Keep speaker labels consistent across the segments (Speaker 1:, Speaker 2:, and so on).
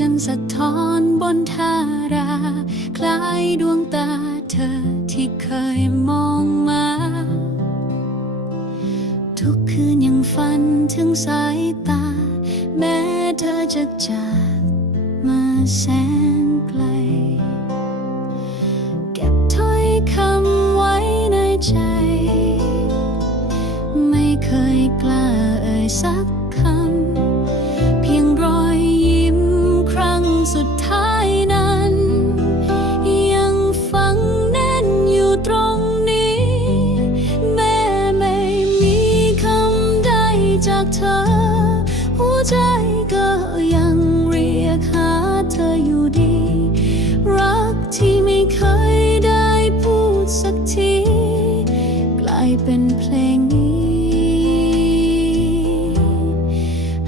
Speaker 1: จันสะท้อนบนทารา คล้ายดวงตาเธอที่เคยมองมา ทุกคืนยังฝันถึงสายตา แม้เธอจะจากมาแสนไกล เก็บถ้อยคำไว้ในใจ ไม่เคยกล้าเอ่ยสัก สุดท้ายนั้น ยังฝังแน่นอยู่ตรงนี้ แม้ไม่มีคำใดจากเธอ หัวใจก็ยังเรียกหาเธออยู่ดี รักที่ไม่เคยได้พูดสักที กลายเป็นเพลงนี้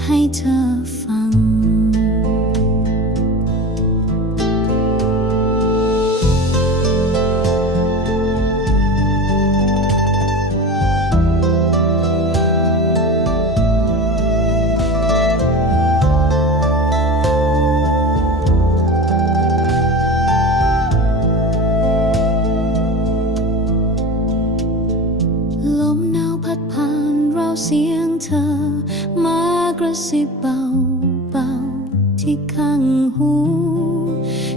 Speaker 1: ให้เธอฟัง ลมหนาวพัดผ่านเราเสียงเธอ มากระซิบเบาเบาที่ข้างหู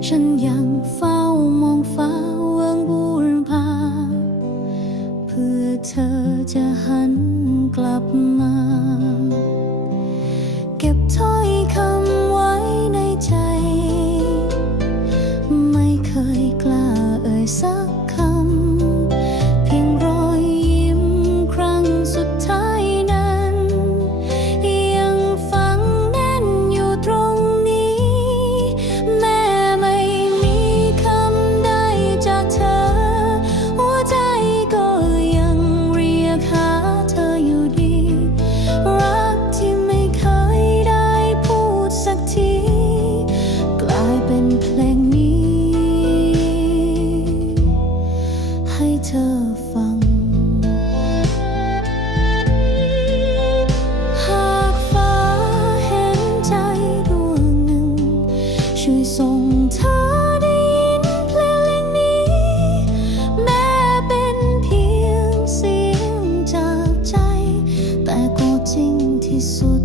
Speaker 1: ฉันยังเฝ้ามองฟ้าเวิงบูรพาเพื่อเธอจะหา ก็